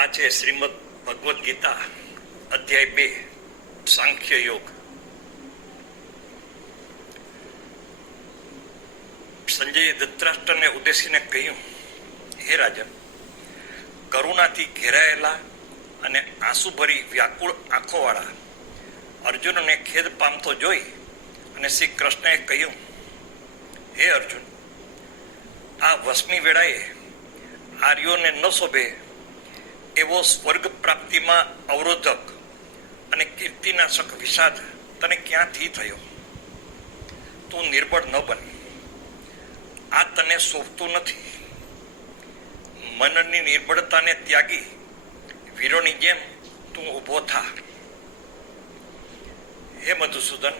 આ છે શ્રીમદ ભગવદ્ ગીતા અધ્યાય 2 સાંખ્ય યોગ. સંજયે ધૃતરાષ્ટ્રને ઉદ્દેશીને કહ્યું, હે રાજન, કરુણાથી ઘેરાયેલા અને આંસુભરી વ્યાકુળ આંખોવાળા અર્જુનને ખેદ પામતો જોઈ અને શ્રી કૃષ્ણએ કહ્યું, હે અર્જુન, આ વસમી વેળાએ આર્યોને ન શોભે એવો સ્વર્ગ પ્રાપ્તિમાં અવરોધક અને કીર્તિનાશક વિષાદ તને ક્યાંથી થયો? તું નિર્બળ ન બન, આ તને શોભતું નથી. મનની નિર્બળતાને ત્યાગી વીરોની જેમ તું ઊભો થા. હે મધુસૂદન,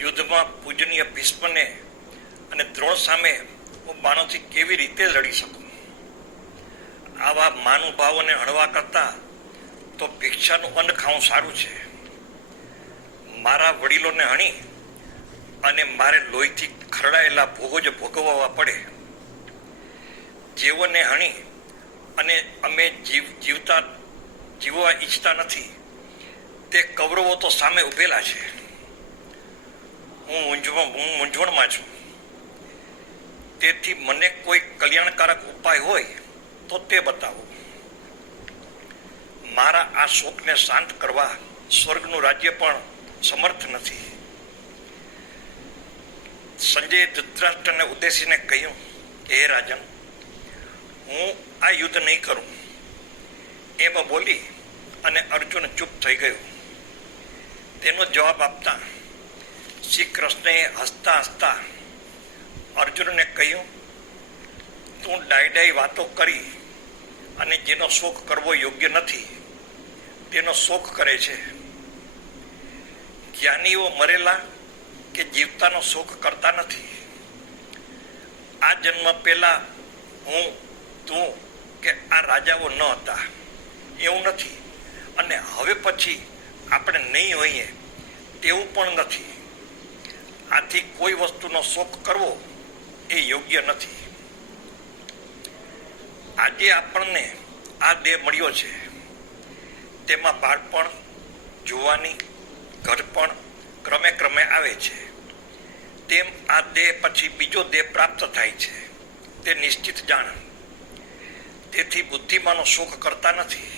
યુદ્ધમાં પૂજનીય ભીષ્મને અને દ્રોણ સામે હું બાણોથી કેવી રીતે લડી શકું? આવા મહાનુભાવોને હળવા કરતા તો ભિક્ષાનું અન્ન ખાવું સારું છે. મારા વડીલોને હણી અને મારે લોહીથી ખરડાયેલા ભોગો જ ભોગવવા પડે. જેઓને હણી અને અમે જીવવા ઈચ્છતા નથી તે કૌરવો તો સામે ઉભેલા છે. હું મૂંઝવણમાં છું. તેથી મને કોઈ કલ્યાણકારક ઉપાય હોય તો તે બતાવો. મારા આ શોકને શાંત કરવા સ્વર્ગનું રાજ્ય પણ સમર્થ નથી. સંજયે ધૃતરાષ્ટ્રને ઉદ્દેશીને કહ્યું, હે રાજન, હું આ યુદ્ધ નહીં કરું. એમ બોલી અને અર્જુન ચૂપ થઈ ગયો. તેનો જવાબ આપતા શ્રી કૃષ્ણએ હસતા હસતા અર્જુનને કહ્યું, તું ડાઈ વાતો કરી અને જેનો શોક કરવો યોગ્ય નથી તેનો શોક કરે છે. જ્ઞાનીઓ મરેલા કે જીવતાનો શોક કરતા નથી. આ જન્મ પહેલા હું, તું કે આ રાજાઓ ન હતા એવું નથી, અને હવે પછી આપણે નહીં હોઈએ તેવું પણ નથી. આથી કોઈ વસ્તુનો શોક કરવો એ યોગ્ય નથી. આજે આપણને આ દેહ મળ્યો છે, તેમાં બાળપણ, જુવાની, ઘરપણ ક્રમે ક્રમે આવે છે. તેમ આ દેહ પછી બીજો દેહ પ્રાપ્ત થાય છે, તે નિશ્ચિત જાણ. તેથી બુદ્ધિમાંનો શોક કરતા નથી.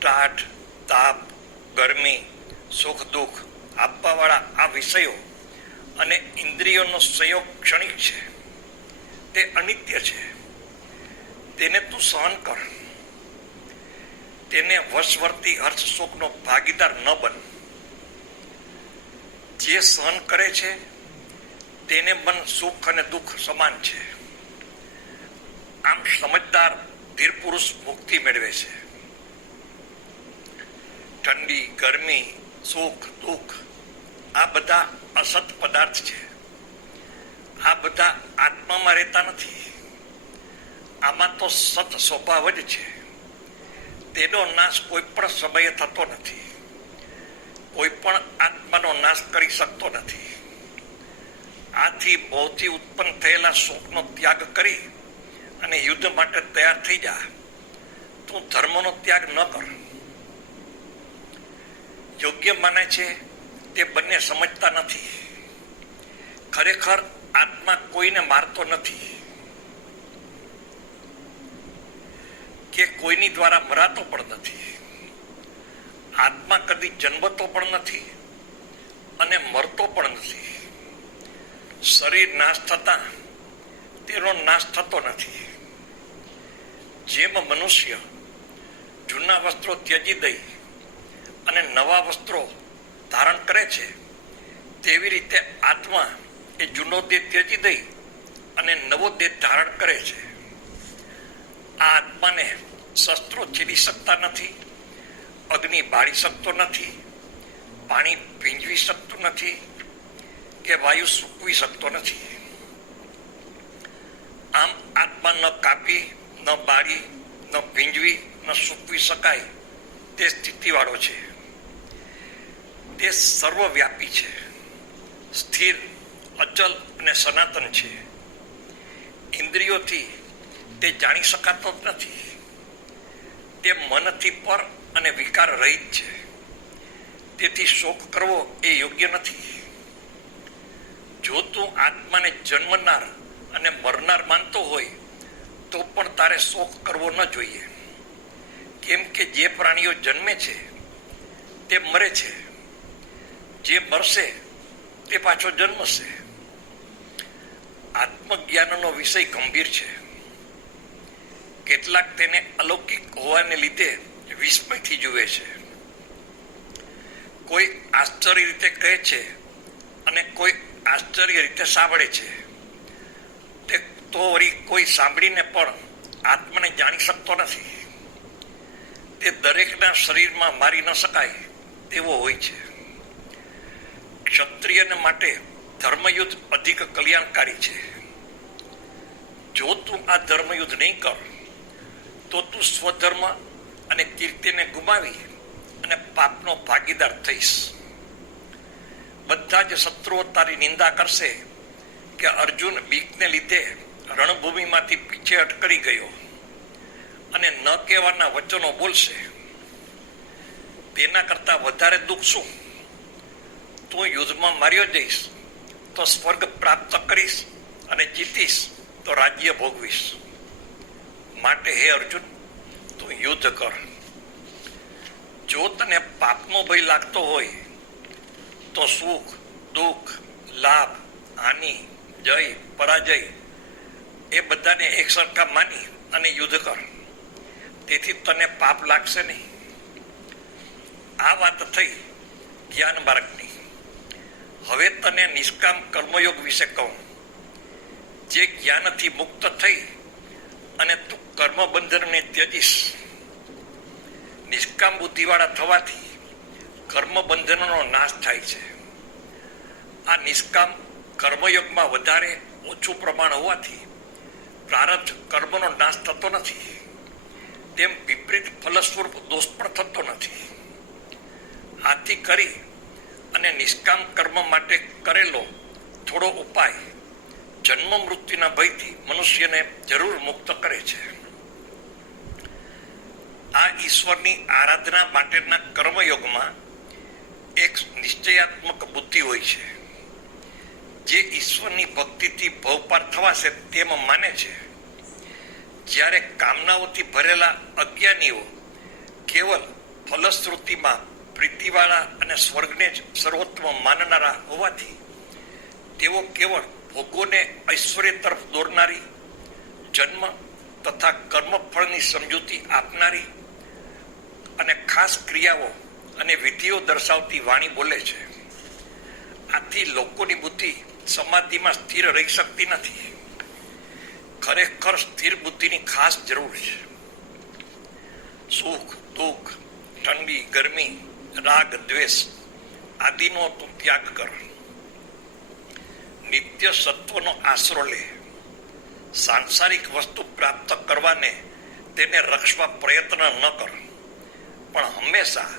ટાઢ, તાપ, ગરમી, સુખ દુઃખ આપવાવાળા આ વિષયો અને ઇન્દ્રિયોનો સંયોગ ક્ષણિક છે, તે અનિત્ય છે. તેને તું સહન કર. તેને વશવર્તી હર્ષ શોકનો ભાગીદાર ન બન. જે સહન કરે છે તેને મન સુખ અને દુઃખ સમાન છે. આમ સમજદાર ધીર પુરુષ મુક્તિ મેળવે છે. ઠંડી, ગરમી, સુખ, દુઃખ આ બધા અસત પદાર્થ છે. આ બધા આત્મામાં રહેતા નથી. આમાં તો સત સ્વભાવ જ છે. તેનો નાશ કોઈ પણ સમયે થતો નથી. કોઈ પણ આત્માનો નાશ કરી શકતો નથી. આથી બહુથી ઉત્પન્ન થયેલા શોકનો ત્યાગ કરી અને યુદ્ધ માટે તૈયાર થઈ જા. તું ધર્મનો ત્યાગ ન કર. યોગ્ય માને છે તે બંને સમજતા નથી. ખરેખર આત્મા કોઈને મારતો નથી કે કોઈની દ્વારા મરાતો પણ નથી. આત્મા કદી જન્મતો પણ નથી અને મરતો પણ નથી. શરીર નાશ થતા તેનો નાશ થતો નથી. જેમ મનુષ્ય જૂના વસ્ત્રો ત્યજી દઈ અને નવા વસ્ત્રો ધારણ કરે છે, તેવી રીતે આત્મા એ જૂનો દેહ ત્યજી દઈ અને નવો દેહ ધારણ કરે છે. આ આત્માને શસ્ત્રો છેદી શકતા નથી, અગ્નિ બાળી શકતો નથી, પાણી ભીંજવી શકતું નથી કે વાયુ સૂકવી શકતો નથી. આમ આત્મા ન કાપી, ન બાળી, ન ભીંજવી, ન સૂકવી શકાય તે સ્થિતિવાળો છે. તે સર્વવ્યાપી છે, સ્થિર, અચલ અને સનાતન છે. ઇન્દ્રિયોથી તે જાણી શકાતો જ નથી. તે મનથી પર અને વિકાર રહિત છે. તેથી શોક કરવો એ યોગ્ય નથી. જો તું આત્માને જન્મનાર અને મરનાર માનતો હોય તો પણ તારે શોક કરવો ન જોઈએ. કેમ કે જે પ્રાણીઓ જન્મે છે તે મરે છે, જે મરશે તે પાછો જન્મશે. આત્મજ્ઞાનનો વિષય ગંભીર છે. કેટલાક તેને અલૌકિક હોવાને લીધે વિસ્મયથી જુએ છે. કોઈ આશ્ચર્ય રીતે કહે છે અને કોઈ આશ્ચર્ય રીતે સાંભળે છે. તે તો વળી કોઈ સાંભળીને પણ આત્માને જાણી શકતો નથી. તે દરેકના શરીરમાં મારી ન શકાય તેવો હોય છે. ક્ષત્રિયને માટે ધર્મયુદ્ધ અધિક કલ્યાણકારી છે. જો તું આ ધર્મયુદ્ધ નહીં કર તો તું સ્વધર્મ અને કીર્તિને ગુમાવી અને પાપનો ભાગીદાર થઈશ. બધા જ શત્રુઓ તારી નિંદા કરશે કે અર્જુન બીકને લીધે રણભૂમિમાંથી પીછેહટ કરી ગયો અને ન કહેવાના વચનો બોલશે. તેના કરતા વધારે દુઃખ શું? તું યુદ્ધમાં માર્યો જઈશ તો સ્વર્ગ પ્રાપ્ત કરીશ અને જીતીશ તો રાજ્ય ભોગવીશ. માટે હે અર્જુન, તું યુદ્ધ કર. જો તને પાપનો ભય લાગતો હોય તો સુખ, દુઃખ, લાભ, હાનિ, જય, પરાજય એ બધાને એક સરખા માની અને યુદ્ધ કર. તેથી તને પાપ લાગશે નહીં. આ વાત થઈ જ્ઞાન માર્ગની. હવે તને નિષ્કામ કર્મયોગ વિશે કહું. જે જ્ઞાનથી મુક્ત થઈ અને તું કર્મ બંધનને ત્યજીશ. નિષ્કામ બુદ્ધિવાળા થવાથી કર્મ બંધનનો નાશ થાય છે. આ નિષ્કામ કર્મયોગમાં વધારે ઓછું પ્રમાણ હોવાથી પ્રારબ્ધ કર્મનો નાશ થતો નથી. તેમ વિપરીત ફલ સ્વરૂપ દોષ પણ થતો નથી. આથી કરી અને નિષ્કામ કર્મ માટે કરેલો થોડો ઉપાય જન્મ મૃત્યુના ભયથી મનુષ્યને જરૂર મુક્ત કરે છે. આ ઈશ્વરની આરાધના માટેના કર્મયોગમાં એક નિશ્ચયાત્મક બુદ્ધિ હોય છે, જે ઈશ્વરની ભક્તિથી ભવપાર થવાશે તેમ માને છે. જ્યારે કામનાઓથી ભરેલા અજ્ઞાનીઓ કેવલ ફલશ્રુતિમાં પ્રીતિવાળા અને સ્વર્ગને જ સર્વોત્તમ માનનારા હોવાથી તેઓ કેવળ ભોગોને ઐશ્વર્ય તરફ દોરનારી, જન્મ તથા કર્મફળની સમજૂતી આપનારી અને ખાસ ક્રિયાઓ અને વિધિઓ દર્શાવતી વાણી બોલે છે. આથી લોકોની બુદ્ધિ સમાધિમાં સ્થિર રહી શકતી નથી. ખરેખર સ્થિર બુદ્ધિની ખાસ જરૂર છે. સુખ, દુઃખ, ઠંડી, ગરમી, રાગ, દ્વેષ આદિનો તું ત્યાગ કર. નિત્ય સત્વનો આશરો લે. સાંસારિક વસ્તુ પ્રાપ્ત કરવાને તેને રક્ષવા પ્રયત્ન ન કર, પણ હંમેશા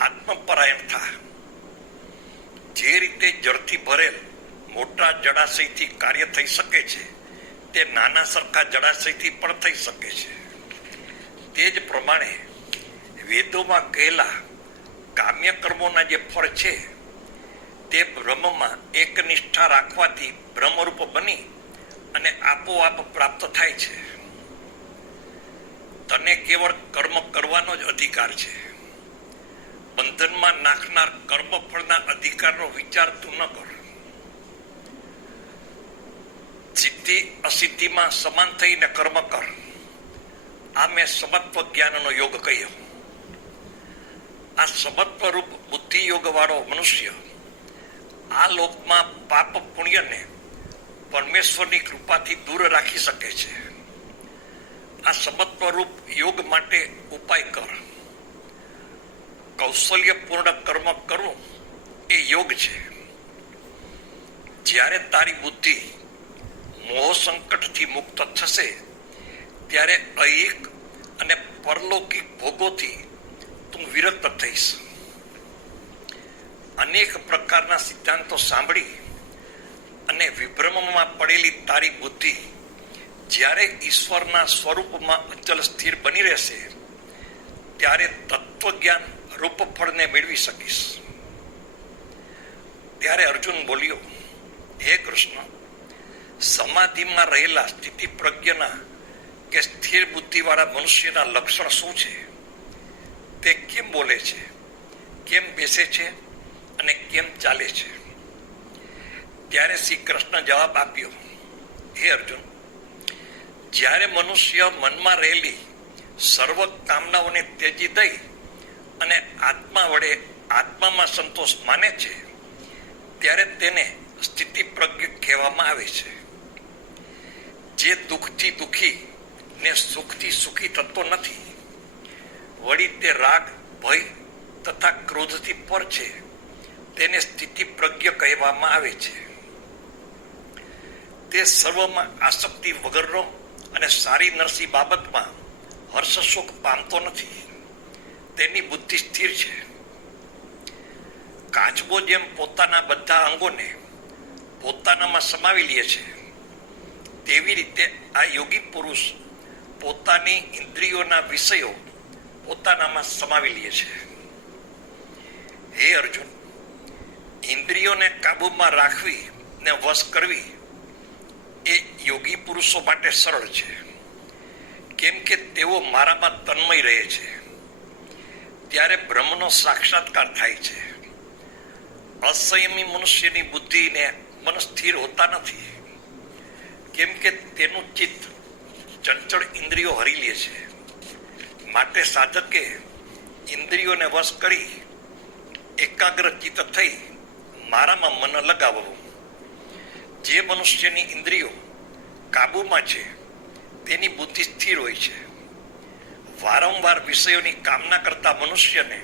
આત્મપરાયણ થા. જે રીતે જળથી ભરેલ મોટા જળાશયથી કાર્ય થઈ શકે છે તે નાના સરખા જળાશયથી પણ થઈ શકે છે. તે જ પ્રમાણે વેદોમાં કહેલા કામ્ય કર્મોના જે ફળ છે તે બ્રહ્મમાં એકનિષ્ઠા રાખવાથી બ્રહ્મરૂપ બની અને આપોઆપ પ્રાપ્ત થાય છે. તને કેવળ કર્મ કરવાનો જ અધિકાર છે. બંધનમાં નાખનાર કર્મફળના અધિકારનો વિચાર તું ન કર. સિદ્ધિ અસિદ્ધિમાં સમાન થઈને કર્મ કર. આ મેં સમત્વ જ્ઞાનનો યોગ કહ્યો. આ સમત્વ રૂપ બુદ્ધિ યોગ વાળો મનુષ્ય આ લોકમાં પાપ પુણ્યને પરમેશ્વરની કૃપાથી દૂર રાખી શકે છે. આ સમત્વ રૂપ યોગ માટે ઉપાય કર. કૌશલ્યપૂર્ણ કર્મ કરવું એ યોગ છે. જ્યારે તારી બુદ્ધિ મોહ સંકટથી મુક્ત થશે ત્યારે ઐહિક અને પરલૌકિક ભોગોથી તું વિરક્ત થઈશ. અનેક પ્રકારના સિદ્ધાંતો સાંભળી અને વિભ્રમમાં પડેલી તારી બુદ્ધિ જ્યારે ઈશ્વરના સ્વરૂપમાં અચલ સ્થિર બની રહેશે ત્યારે તત્વજ્ઞાન રૂપ ફળને મેળવી શકીશ. ત્યારે અર્જુન બોલ્યો, હે કૃષ્ણ, સમાધિમાં રહેલા સ્થિતિ પ્રજ્ઞના કે સ્થિર બુદ્ધિવાળા મનુષ્યના લક્ષણ શું છે? તે કેમ બોલે છે, કેમ બેસે છે અને કેમ ચાલે છે? ત્યારે શ્રી કૃષ્ણ જવાબ આપ્યો, હે અર્જુન, જ્યારે મનુષ્ય મનમાં રહેલી સર્વ કામનાઓને ત્યજી દઈ અને આત્મા વડે આત્મામાં સંતોષ માને છે ત્યારે તેને સ્થિતિ પ્રજ્ઞ કહેવામાં આવે છે. જે દુઃખથી દુઃખી ને સુખથી સુખી થતો નથી, વળી તે રાગ, ભય તથા ક્રોધથી પર છે, તેને સ્થિતિ પ્રજ્ઞ કહેવામાં આવે છે. તે સર્વમાં આસક્તિ વગરનો અને સારી નરસી બાબતમાં હર્ષશોક પામતો નથી, તેની બુદ્ધિ સ્થિર છે. કાચબો જેમ પોતાના બધા અંગોને પોતાનામાં સમાવી લે છે, તેવી રીતે આ યોગી પુરુષ પોતાની ઇન્દ્રિયોના વિષયો પોતાનામાં સમાવી લે છે. હે અર્જુન, ઇન્દ્રિયોને કાબુમાં રાખવી ને વશ કરવી એ યોગી પુરુષો માટે સરળ છે, કેમ કે તેઓ મારામાં તન્મય રહે છે. ત્યારે બ્રહ્મનો સાક્ષાત્કાર થાય છે. અસંયમી મનુષ્યની બુદ્ધિને મન સ્થિર હોતા નથી, કેમ કે તેનું ચિત્ત ચંચળ ઇન્દ્રિયો હરી લે છે. માટે સાધકે ઇન્દ્રિયોને વશ કરી એકાગ્ર ચિત્ત થઈ મારામાં મન લગાવવું. જે મનુષ્યની ઇન્દ્રિયો કાબુમાં છે તેની બુદ્ધિ સ્થિર હોય છે. વારંવાર વિષયોની કામના કરતા મનુષ્યને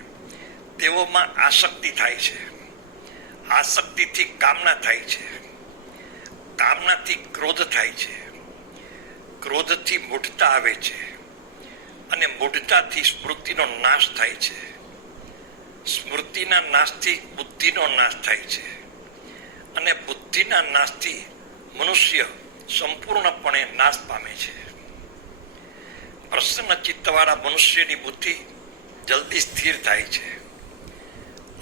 તેઓમાં આસક્તિ થાય છે. આસક્તિથી કામના થાય છે, કામનાથી ક્રોધ થાય છે, ક્રોધથી મૂઢતા આવે છે અને મૂઢતાથી સ્મૃતિનો નાશ થાય છે. સ્મૃતિના નાશથી બુદ્ધિનો નાશ થાય છે અને બુદ્ધિના નાશથી મનુષ્ય સંપૂર્ણપણે નાશ પામે છે. પ્રસન્ન ચિત્તવાળા મનુષ્યની બુદ્ધિ જલ્દી સ્થિર થાય છે.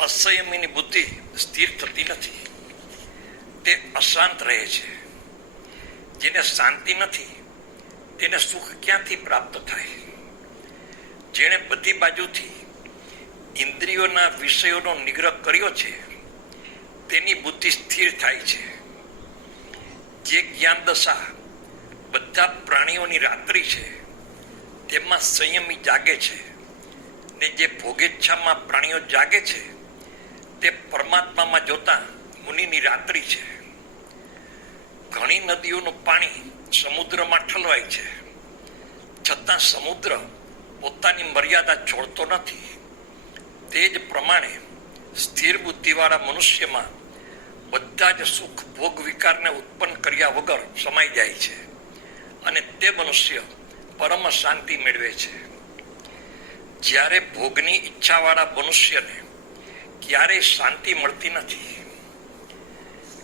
અસંયમીની બુદ્ધિ સ્થિર થતી નથી, તે અશાંત રહે છે. જેને શાંતિ નથી તેને સુખ ક્યાંથી પ્રાપ્ત થાય? જેણે બધી બાજુથી ઇન્દ્રિયોના વિષયોનો નિગ્રહ કર્યો છે તેની બુદ્ધિ સ્થિર થાય છે. જે જ્ઞાન દશા બધા પ્રાણીઓની રાત્રિ છે તેમાં સંયમી જાગે છે, ને જે ભોગેચ્છામાં પ્રાણીઓ જાગે છે તે પરમાત્મામાં જોતા મુનિની રાત્રિ છે. ઘણી નદીઓનું પાણી સમુદ્રમાં ઠલવાય છે, છતાં સમુદ્ર પોતાની મર્યાદા છોડતો નથી. તે જ પ્રમાણે સ્થિર બુદ્ધિવાળા મનુષ્યમાં બધા જ સુખ ભોગ વિકારને ઉત્પન્ન કર્યા વગર સમાઈ જાય છે અને તે મનુષ્ય પરમ શાંતિ મેળવે છે. જ્યારે ભોગની ઈચ્છાવાળા મનુષ્યને ક્યારેય શાંતિ મળતી નથી.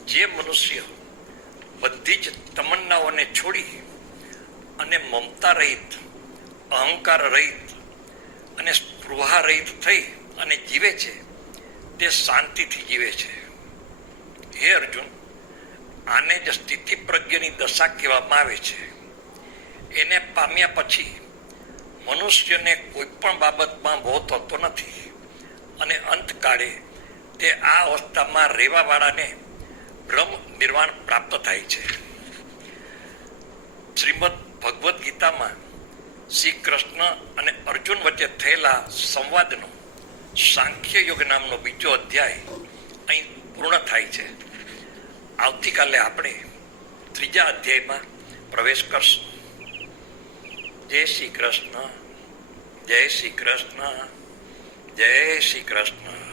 જે મનુષ્ય બધી જ તમન્નાઓને છોડી અને મમતા રહિત, અહંકાર રહિત અને સ્પૃહા રહિત થઈ અને જીવે છે તે શાંતિથી જીવે છે. હે અર્જુન, આને જ સ્થિતિ પ્રજ્ઞની દશા કહેવામાં આવે છે. એને પામ્યા પછી મનુષ્યને કોઈ પણ બાબતમાં મોહ થતો નથી અને અંતકાળે તે આ અવસ્થામાં રહેવાવાળાને બ્રહ્મ નિર્વાણ પ્રાપ્ત થાય છે. શ્રીમદ ભગવદ્ ગીતામાં શ્રી કૃષ્ણ અને અર્જુન વચ્ચે થયેલા સંવાદનો સાંખ્ય યોગ નામનો બીજો અધ્યાય અહીં પૂર્ણ થાય છે. આવતીકાલે આપણે ત્રીજા અધ્યાયમાં પ્રવેશ કરશું. જય શ્રી કૃષ્ણ, જય શ્રી કૃષ્ણ, જય શ્રી કૃષ્ણ.